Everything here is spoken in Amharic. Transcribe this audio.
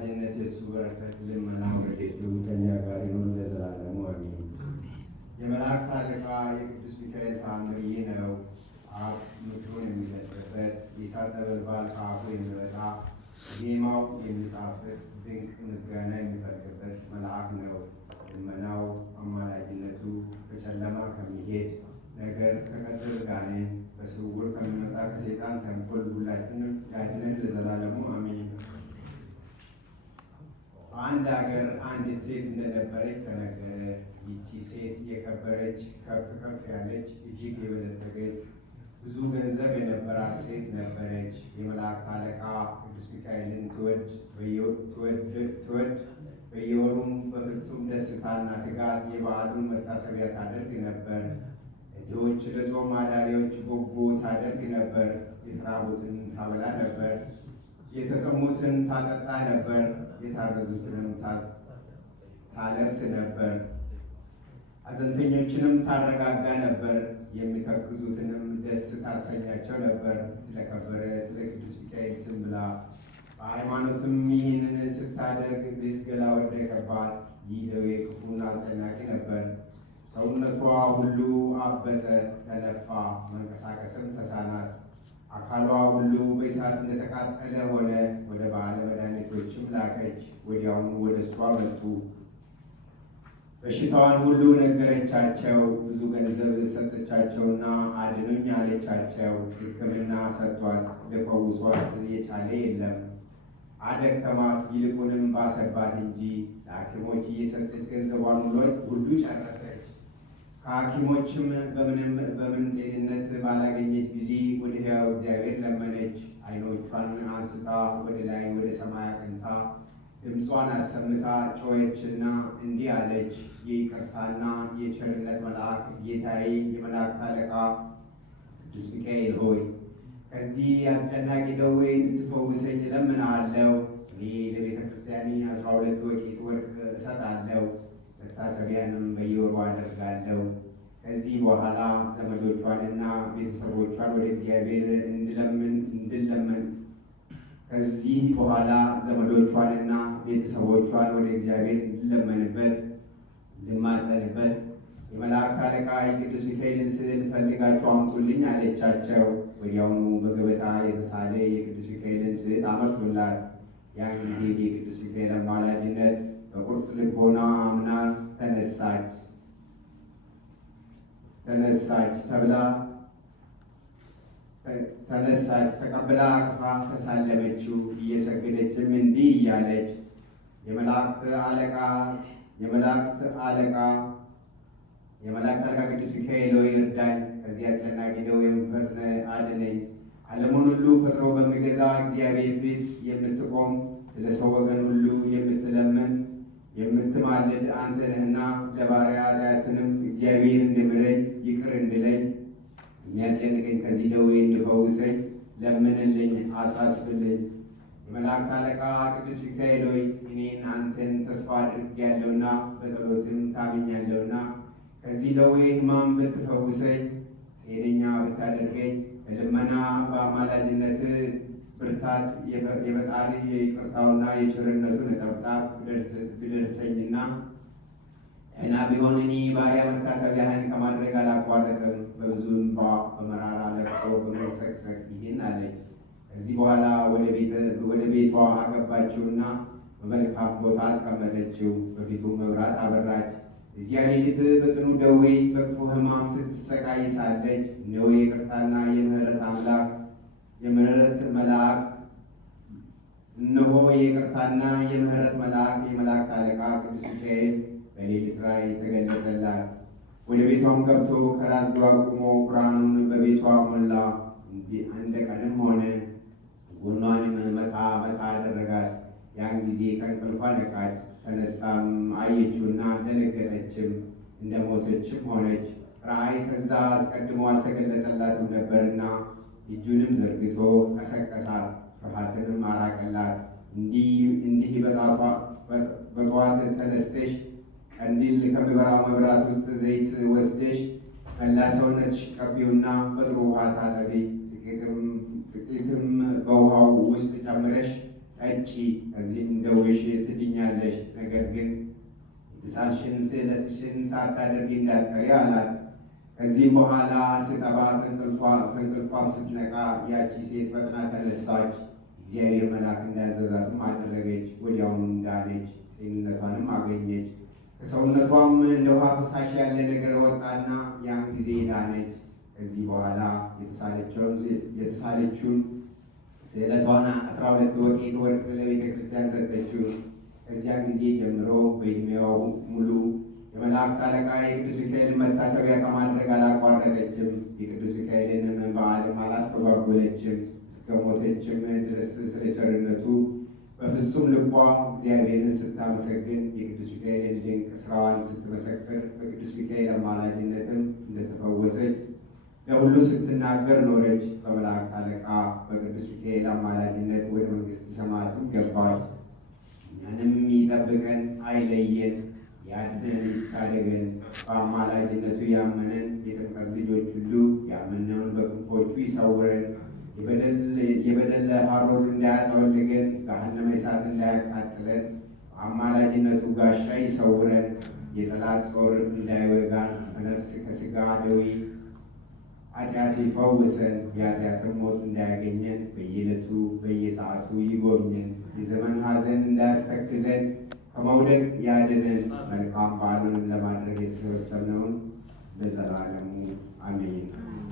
አማላጅነት የእሱ በረከት ልመናው ረድኤቱ ከእኛ ጋር ይሁን ለዘላለሙ አሜን። የመላእክት አለቃ የቅዱስ ሚካኤል ተአምር ይህ ነው። አብ ምክሩን የሚገልጽበት የእሳት ነበልባል ከአፉ የሚወጣ ዜማው የሚጣፍጥ ድንቅ ምስጋና የሚፈልቅበት መልአክ ነው። ልመናው አማላጅነቱ በጨለማ ከሚሄድ ነገር ከቀትር ጋኔን በስውር ከሚመጣ ከሰይጣን ተንኮል ሁላችንም ያድነን ለዘላለሙ አሜን። በአንድ ሀገር አንዲት ሴት እንደነበረች ተነገረ። ይቺ ሴት የከበረች ከፍ ከፍ ያለች እጅግ የበለጸገች ብዙ ገንዘብ የነበራት ሴት ነበረች። የመላእክት አለቃ ቅዱስ ሚካኤልን ትወድ በየወሩም በፍጹም ደስታና ትጋት የበዓሉን መታሰቢያ ታደርግ ነበር። ድሆች ለጾም አዳሪዎች በጎ ታደርግ ነበር። የተራቡትን ታበላ ነበር። የተጠሙትን ታጠጣ ነበር። የታረዙትንም ታለብስ ነበር። ሐዘንተኞችንም ታረጋጋ ነበር። የሚተክዙትንም ደስ ታሰኛቸው ነበር። ስለከበረ ስለ ቅዱስ ሚካኤል ስም ብላ በሃይማኖትም ይህንን ስታደርግ ግስገላ ወደቀባት። ይህ ደዌ ክፉና አስጨናቂ ነበር። ሰውነቷ ሁሉ አበጠ፣ ተነፋ፣ መንቀሳቀስም ተሳናት። አካሏ ሁሉ በእሳት እንደተቃጠለ ሆነ። ወደ ባለ መድኃኒቶችም ላከች። ወዲያውኑ ወደ እሷ መጡ። በሽታዋን ሁሉ ነገረቻቸው። ብዙ ገንዘብ ሰጠቻቸውና አድኑኝ አለቻቸው። ሕክምና ሰጥቷት ሊፈውሷት የቻለ የለም። አደከማት፣ ይልቁንም ባሰባት እንጂ። ለሐኪሞች እየሰጠች ገንዘቧን ሁሉ ጨረሰች። ከሐኪሞችም በምን ጤንነት ባላገኘች ጊዜ ወደ ሕያው እግዚአብሔር ለመነች። ዓይኖቿን አንስታ ወደ ላይ ወደ ሰማይ አቅንታ ድምጿን አሰምታ ጮኸችና እንዲህ አለች። የይቅርታና የቸርነት መልአክ ጌታዬ፣ የመላእክት አለቃ ቅዱስ ሚካኤል ሆይ ከዚህ አስጨናቂ ደዌ እንድትፈውሰኝ እለምንሃለሁ። እኔ ለቤተ ክርስቲያኔ 12 ወቄት ወርቅ እሰጣለሁ። መታሰቢያንም በየወሩ አደርጋለሁ። ከዚህ በኋላ ዘመዶቿንና ቤተሰቦቿን ወደ እግዚአብሔር ከዚህ በኋላ ዘመዶቿንና ቤተሰቦቿን ወደ እግዚአብሔር እንድለመንበት እንድማጸንበት የመላእክት አለቃ የቅዱስ ሚካኤልን ስዕል ፈልጋችሁ አምጡልኝ አለቻቸው። ወዲያውኑ በገበታ የተሳለ የቅዱስ ሚካኤልን ስዕል አመጡላት። ያን ጊዜ የቅዱስ ሚካኤል አማላጅነት በቁርጥ ልቦና አምና ተነሳች ተቀብላ አቅፋ ተሳለመችው። እየሰገደችም እንዲህ እያለች የመላእክት አለቃ ቅዱስ ሚካኤል ሆይ እርዳኝ፣ ከዚህ አስጨናቂ ደዌም ፈጥነህ አድነኝ። ዓለሙን ሁሉ ፈጥሮ በሚገዛ እግዚአብሔር ፊት የምትቆም ስለ ሰው ወገን ሁሉ የምትለምን የምትማልድ አንተ ነህና ለባሪያ ኃጢአትንም እግዚአብሔር እንድምረኝ ይቅር እንድለኝ የሚያስጨንቀኝ ከዚህ ደዌ እንድፈውሰኝ ለምንልኝ፣ አሳስብልኝ። የመላእክት አለቃ ቅዱስ ሚካኤል ሆይ እኔን አንተን ተስፋ አድርጌያለሁና በጸሎትም ታምኛለሁና ከዚህ ደዌ ሕማም ብትፈውሰኝ፣ ጤነኛ ብታደርገኝ፣ በልመና በአማላጅነት ብርታት የፈጣሪ የይቅርታውና የቸርነቱ ነጠብጣብ ብደርሰኝና እና ቢሆን እኔ ባሪያ መታሰቢያህን ከማድረግ አላቋረጥም። በብዙ እንባ በመራራ ለቅሶ በመሰቅሰቅ ይህን አለች። ከዚህ በኋላ ወደ ቤቷ አገባችውና በመልካም ቦታ አስቀመጠችው። በፊቱ መብራት አበራች። እዚያ ሌሊት በጽኑ ደዌ በክፉ ሕማም ስትሰቃይ ሳለች እነሆ የይቅርታና የምሕረት አምላክ መልአክ የመላእክት አለቃ ቅዱስ ሚካኤል በሌሊት ራእይ ተገለጸላት። ወደ ቤቷም ገብቶ ከራስጌዋ ቆሞ ብርሃኑን በቤቷ ሞላ። እንደ ቀንም ሆነ። ጎኗንም መታ አደረጋት። ያን ጊዜ ከእንቅልፏ ነቃች። ተነስታም አየችውና ደነገጠችም፣ እንደ ሞተችም ሆነች። ራእይ ከዛ አስቀድሞ አልተገለጠላትም ነበርና እጁንም ዘርግቶ ቀሰቀሳት፣ ፍርሃትንም አራቀላት። እንዲህ በጠዋት ተነስተሽ ቀንዲል ከሚበራው መብራት ውስጥ ዘይት ወስደሽ መላ ሰውነትሽ ቀቢውና በጥሩ ውሃ ታጠቢ። ጥቂትም በውሃው ውስጥ ጨምረሽ ጠጪ። ከዚህም እንደ ደዌሽ ትድኛለሽ፣ ነገር ግን የተሳልሽን ስዕለትሽን ሳታደርጊ እንዳትቀሪ አላት። ከዚህም በኋላ ስጠባ ከእንቅልፏም ስትነቃ ያቺ ሴት ፈጥና ተነሳች፣ እግዚአብሔር መልአክ እንዳዘዛትም አደረገች። ወዲያውኑ ዳነች፣ ጤንነቷንም አገኘች። ከሰውነቷም እንደ ውሃ ፈሳሽ ያለ ነገር ወጣና ያን ጊዜ ዳነች። ከዚህ በኋላ የተሳለችውን ስዕለቷን 12 ወቄት ወርቅ ለቤተ ክርስቲያን ሰጠችው። ከዚያን ጊዜ ጀምሮ በዕድሜዋ ሙሉ የመላእክት አለቃ የቅዱስ ሚካኤልን መታሰቢያ ከማድረግ አላቋረጠችም። የቅዱስ ሚካኤልን በዓልም አላስተጓጎለችም። እስከ ሞተችም ድረስ ስለ ቸርነቱ በፍጹም ልቧ እግዚአብሔርን ስታመሰግን የቅዱስ ሚካኤልን ድንቅ ስራዋን ስትመሰክር በቅዱስ ሚካኤል አማላጅነትም እንደተፈወሰች ለሁሉ ስትናገር ኖረች። በመላእክት አለቃ በቅዱስ ሚካኤል አማላጅነት ወደ መንግሥተ ሰማያትም ገባች። እኛንም ይጠብቀን አይለየን፣ ያድነን ይታደገን። በአማላጅነቱ ያመነን የጥምቀት ልጆች ሁሉ ያመነውን በክንፎቹ ይሰውረን። የበደለ ሐሩር እንዳያጠወልገን፣ ገሃነመ እሳት እንዳያቃጥለን በአማላጅነቱ ጋሻ ይሰውረን። የጠላት ጦር እንዳይወጋን በነፍስ ከሥጋ ደዌ ኃጢአት ይፈውሰን። የኃጢአትን ሞት እንዳያገኘን በየዕለቱ በየሰዓቱ ይጎብኘን። የዘመን ሐዘን እንዳያስተክዘን ከመውደቅ ያድነን። መልካም በዓሉንም ለማድረግ የተሰበሰብነውን ለዘላለሙ አሜን።